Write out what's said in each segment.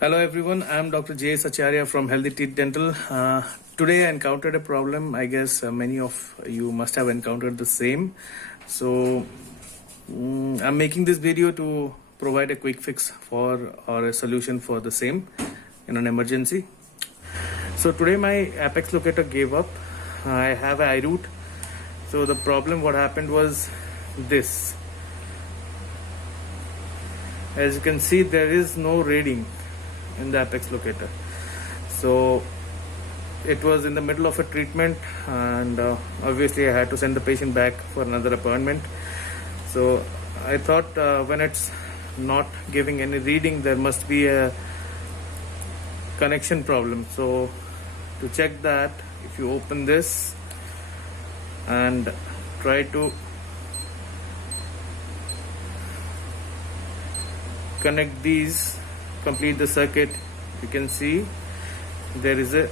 Hello everyone, I'm Dr.J.S from Healthy Teeth Dental. Today I encountered a problem. I guess many of you must have encountered the same. So I'm making this video to provide a quick fix for or a solution for the same in an emergency. So today my apex locator gave up. I have an eye root. So the problem what happened was this. As you can see, there is no reading in the apex locator. So it was in the middle of a treatment, and obviously I had to send the patient back for another appointment. So I thought when it's not giving any reading, there must be a connection problem. So to check that, if you open this and try to connect these, complete the circuit, you can see there is a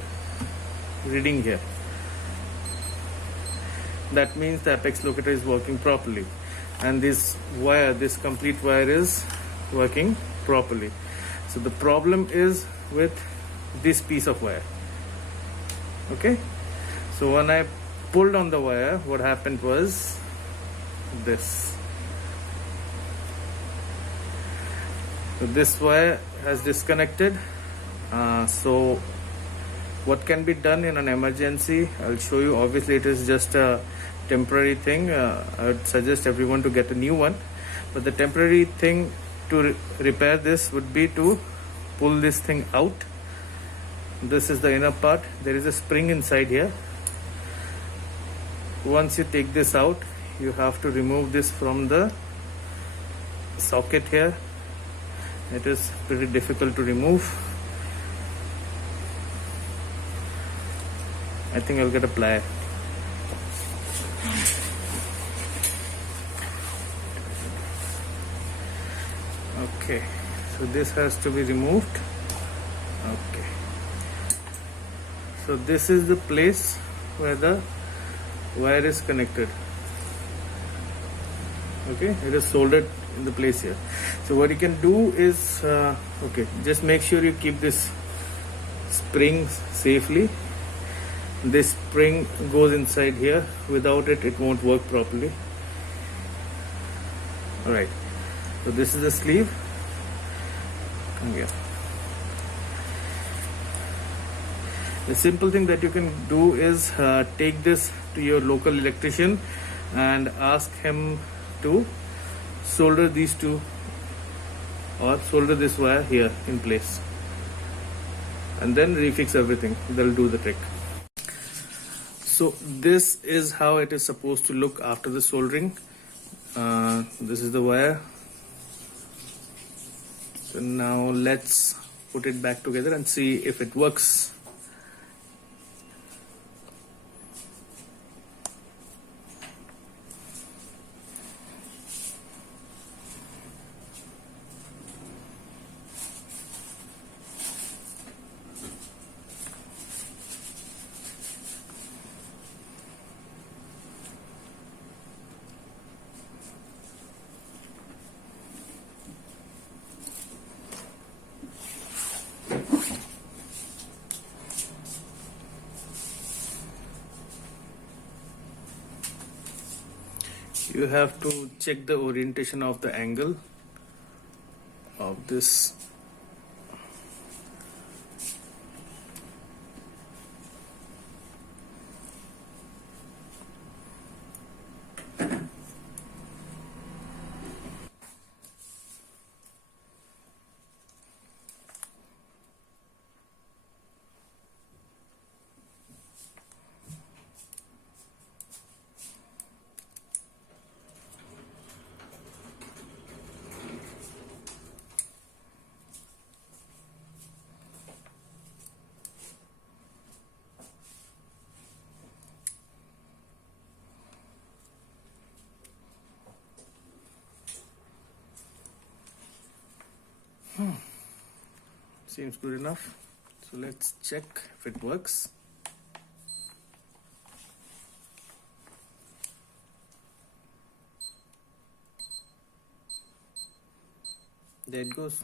reading here. That means the apex locator is working properly, and this wire, this complete wire is working properly. So the problem is with this piece of wire. Okay, so when I pulled on the wire, what happened was this. So this wire has disconnected. So what can be done in an emergency, I'll show you. Obviously it is just a temporary thing. I would suggest everyone to get a new one, but the temporary thing to repair this would be to pull this thing out. This is the inner part. There is a spring inside here. Once you take this out, you have to remove this from the socket here. It is pretty difficult to remove. I think I'll get a plier. Okay, so this has to be removed. Okay, so this is the place where the wire is connected. Okay, it is soldered in the place here. So what you can do is okay, just make sure you keep this spring safely. This spring goes inside here. Without it, it won't work properly. Alright, so this is the sleeve. Come here. The simple thing that you can do is take this to your local electrician and ask him to solder these two, or solder this wire here in place, and then refix everything. That'll do the trick. So this is how it is supposed to look after the soldering. This is the wire. So now let's put it back together and see if it works. You have to check the orientation of the angle of this. Seems good enough. So let's check if it works. There it goes.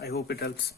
I hope it helps.